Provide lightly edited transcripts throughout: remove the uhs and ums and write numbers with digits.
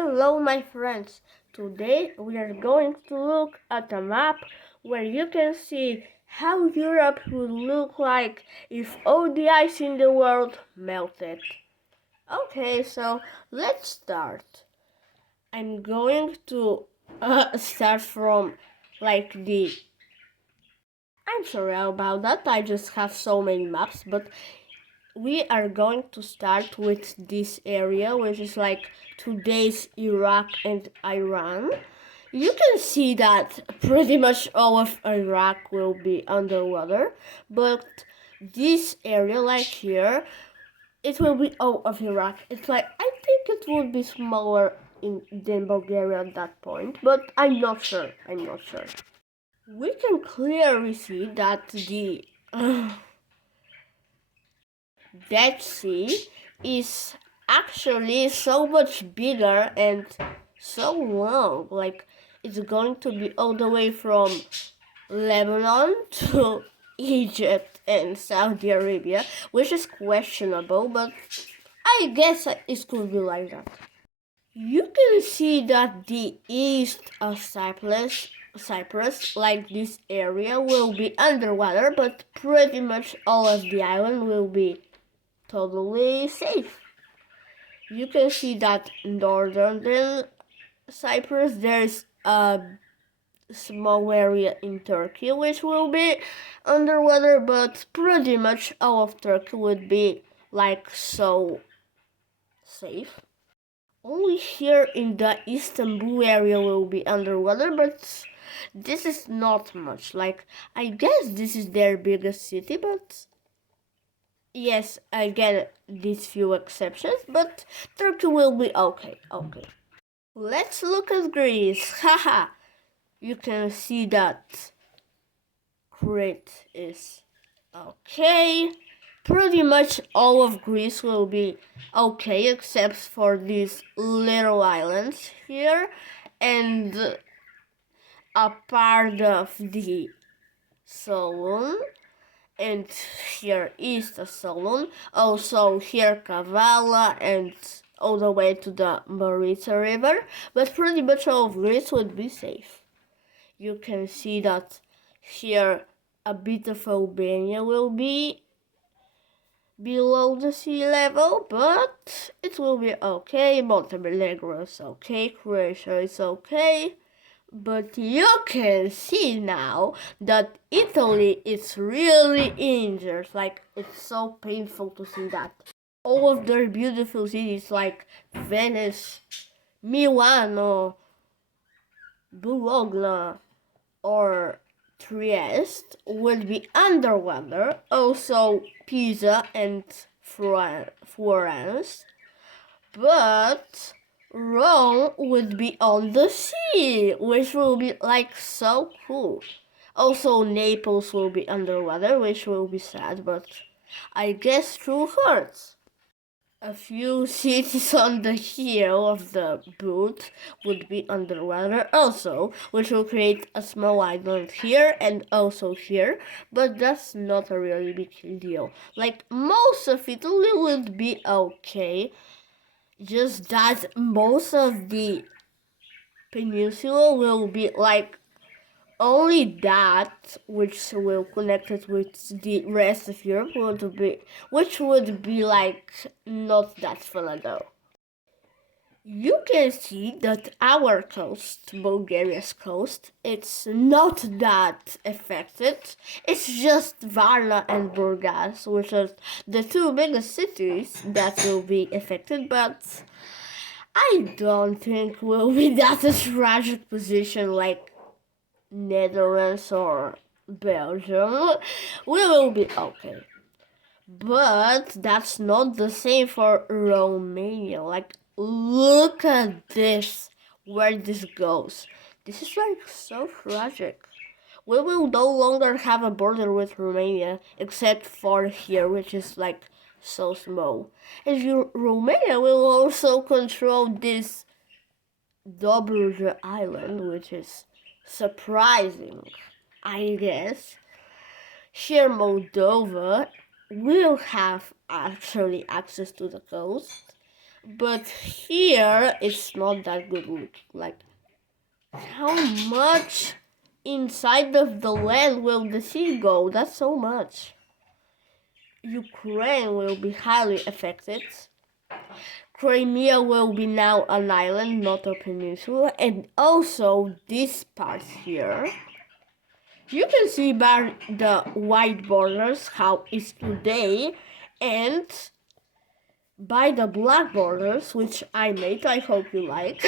Hello my friends, today we are going to look at a map where you can see how Europe would look like if all the ice in the world melted. Okay, so let's start. I'm going to start from like the... I'm sorry about that, I just have so many maps, but we are going to start with this area, which is like today's Iraq and Iran. You can see that pretty much all of Iraq will be underwater, but this area, like here, it will be all of Iraq. It's like, I think it would be smaller than Bulgaria at that point, but I'm not sure. We can clearly see that the Dead Sea is actually so much bigger and so long. Like, it's going to be all the way from Lebanon to Egypt and Saudi Arabia, which is questionable, but I guess it could be like that. You can see that the east of Cyprus, like this area, will be underwater, but pretty much all of the island will be totally safe. You can see that northern Cyprus, there's a small area in Turkey which will be underwater, but pretty much all of Turkey would be like so safe. Only here in the Istanbul area will be underwater, but this is not much. Like, I guess this is their biggest city, but yes, I get these few exceptions, but Turkey will be okay. Let's look at Greece. Haha. You can see that Crete is okay. Pretty much all of Greece will be okay, except for these little islands here and a part of the Solon. And here is the Solon. Also here Kavala and all the way to the Marita River. But pretty much all of Greece would be safe. You can see that here a bit of Albania will be below the sea level, but it will be okay. Montenegro is okay. Croatia is okay. But you can see now that Italy is really injured. Like, it's so painful to see that. All of their beautiful cities like Venice, Milano, Bologna, or Trieste would be underwater. Also Pisa and Florence. But Rome would be on the sea, which will be like so cool. Also Naples will be underwater, which will be sad, but I guess true hurts. A few cities on the heel of the boot would be underwater also, which will create a small island here and also here, but that's not a really big deal. Like, most of Italy would be okay, just that most of the peninsula will be like only that which will connect it with the rest of Europe would be, which would be like not that fun though. You can see that our coast, Bulgaria's coast, it's not that affected. It's just Varna and Burgas, which are the two biggest cities that will be affected, but I don't think we'll be that a tragic position like Netherlands or Belgium. We will be okay. But that's not the same for Romania. Like, look at this, where this goes. This is like so tragic. We will no longer have a border with Romania, except for here, which is like so small. And Romania will also control this Dobruja Island, which is surprising, I guess. Here, Moldova will have actually access to the coast, But here it's not that good looking. Like, how much inside of the land will the sea go? That's so much. Ukraine will be highly affected. Crimea will be now an island, not a peninsula. And also this part here. You can see by the white borders how it's today, and by the black borders, which I made, I hope you like,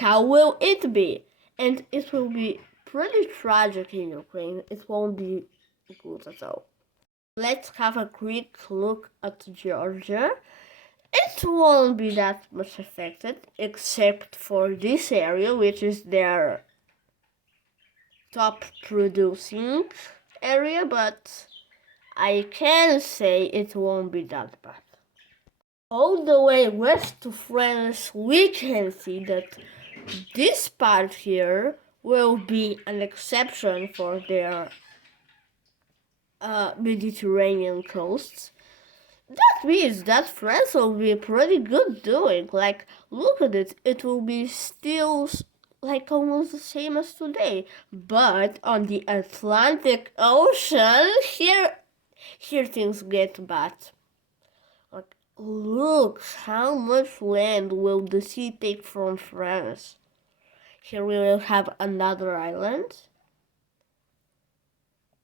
how will it be? And it will be pretty tragic in Ukraine. It won't be good at all. Let's have a quick look at Georgia. It won't be that much affected, except for this area, which is their top producing area, but I can say it won't be that bad. All the way west to France, we can see that this part here will be an exception for their Mediterranean coasts. That means that France will be pretty good doing. Like, look at it, it will be still like almost the same as today. But on the Atlantic Ocean, here things get bad. Like, look how much land will the sea take from France. Here we will have another island.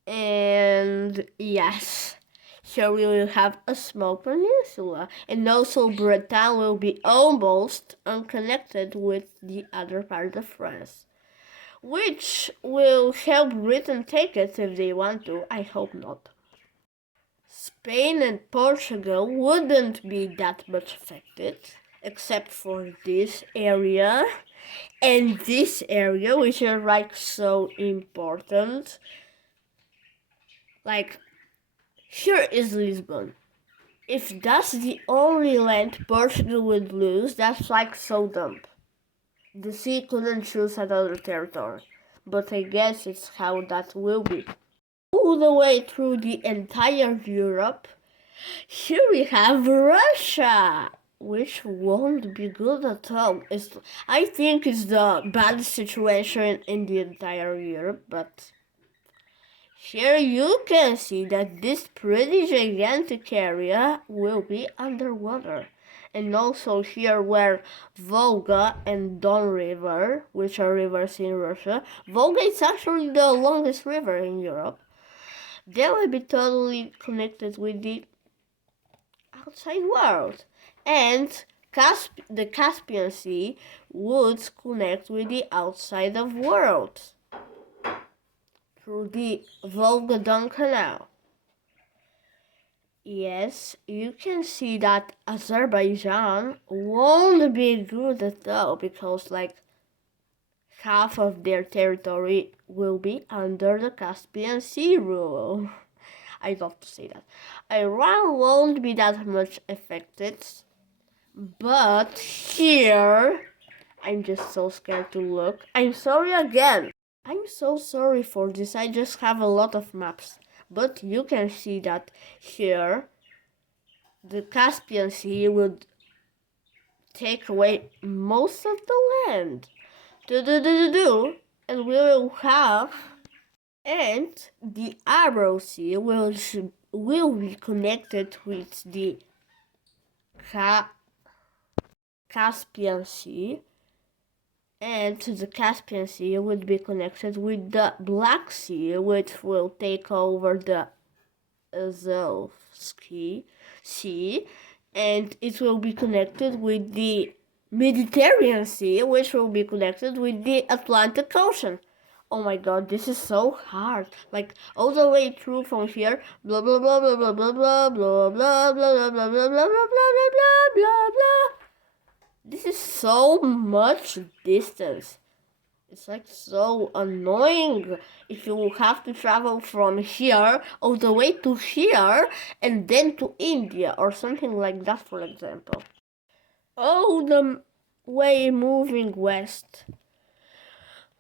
And yes, here we will have a small peninsula. And also Bretagne will be almost unconnected with the other part of France, which will help Britain take it if they want to. I hope not. Spain and Portugal wouldn't be that much affected, except for this area and this area, which are like so important. Like, here is Lisbon. If that's the only land Portugal would lose, that's like so dumb. The sea couldn't choose another territory, but I guess it's how that will be. All the way through the entire Europe, here we have Russia, which won't be good at all. I think it's the bad situation in the entire Europe, but here you can see that this pretty gigantic area will be underwater. And also here where Volga and Don River, which are rivers in Russia, Volga is actually the longest river in Europe. They will be totally connected with the outside world. And the Caspian Sea would connect with the outside of world through the Volga-Don Canal. Yes, you can see that Azerbaijan won't be good at all because like half of their territory will be under the Caspian Sea rule. I love to say that. Iran won't be that much affected, but here, I'm just so scared to look. I'm sorry again. I'm so sorry for this. I just have a lot of maps. But you can see that here, the Caspian Sea would take away most of the land. And we will have, and the Aral Sea will be connected with the Caspian Sea, and the Caspian Sea would be connected with the Black Sea, which will take over the Azovsky Sea, and it will be connected with the Mediterranean Sea, which will be connected with the Atlantic Ocean. Oh my god, this is so hard. Like all the way through from here, blah blah blah blah blah blah blah blah blah blah blah blah blah blah blah blah blah blah. This is so much distance. It's like so annoying if you have to travel from here all the way to here and then to India or something like that, for example. All the way moving west,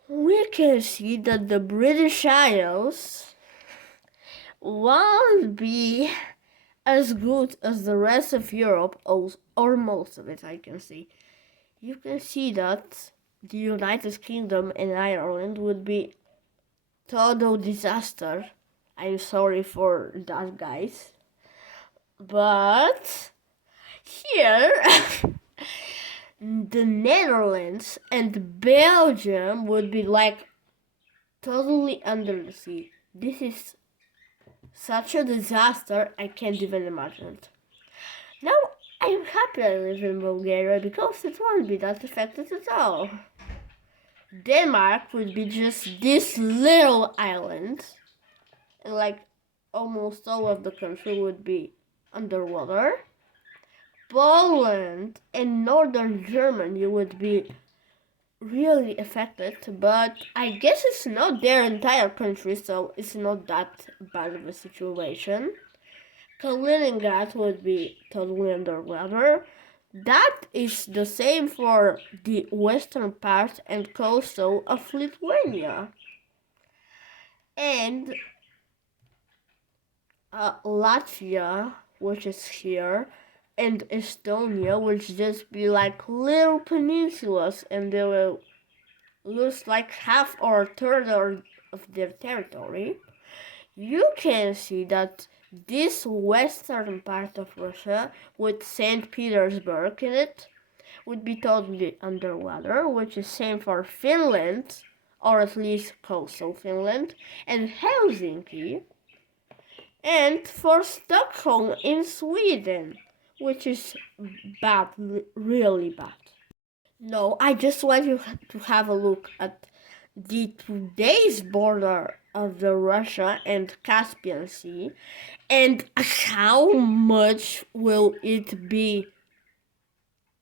we can see that the British Isles won't be as good as the rest of Europe, or most of it, I can see. You can see that the United Kingdom and Ireland would be total disaster. I'm sorry for that, guys. But here, the Netherlands and Belgium would be like totally under the sea. This is such a disaster, I can't even imagine it. Now, I'm happy I live in Bulgaria because it won't be that affected at all. Denmark would be just this little island, and like almost all of the country would be underwater. Poland and northern Germany would be really affected, but I guess it's not their entire country, so it's not that bad of a situation. Kaliningrad would be totally underwater. That is the same for the western part and coastal of Lithuania. And Latvia, which is here, and Estonia will just be like little peninsulas, and they will lose like half or a third of their territory. You can see that this western part of Russia, with St. Petersburg in it, would be totally underwater, which is same for Finland, or at least coastal Finland, and Helsinki, and for Stockholm in Sweden, which is bad, really bad. No, I just want you to have a look at the today's border of the Russia and Caspian Sea, and how much will it be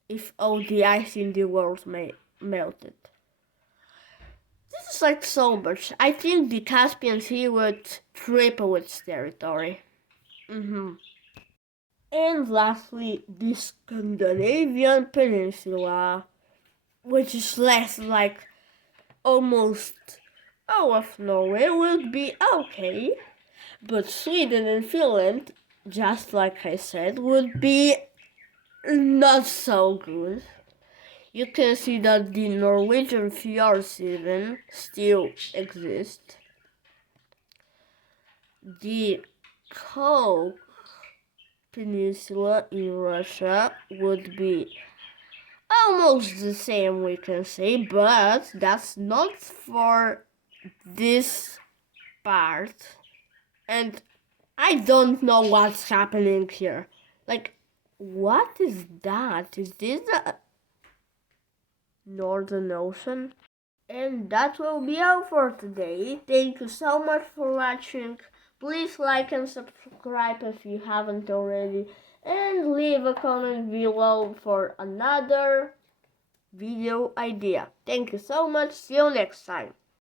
if all the ice in the world melted? This is like so much. I think the Caspian Sea would triple its territory. And lastly, the Scandinavian Peninsula, which is less like almost all of Norway, would be okay. But Sweden and Finland, just like I said, would be not so good. You can see that the Norwegian fjords even still exist. The Koch Peninsula in Russia would be almost the same, we can say, but that's not for this part. And I don't know what's happening here. Like, what is that? Is this the Northern Ocean? And that will be all for today. Thank you so much for watching. Please like and subscribe if you haven't already. And leave a comment below for another video idea. Thank you so much. See you next time.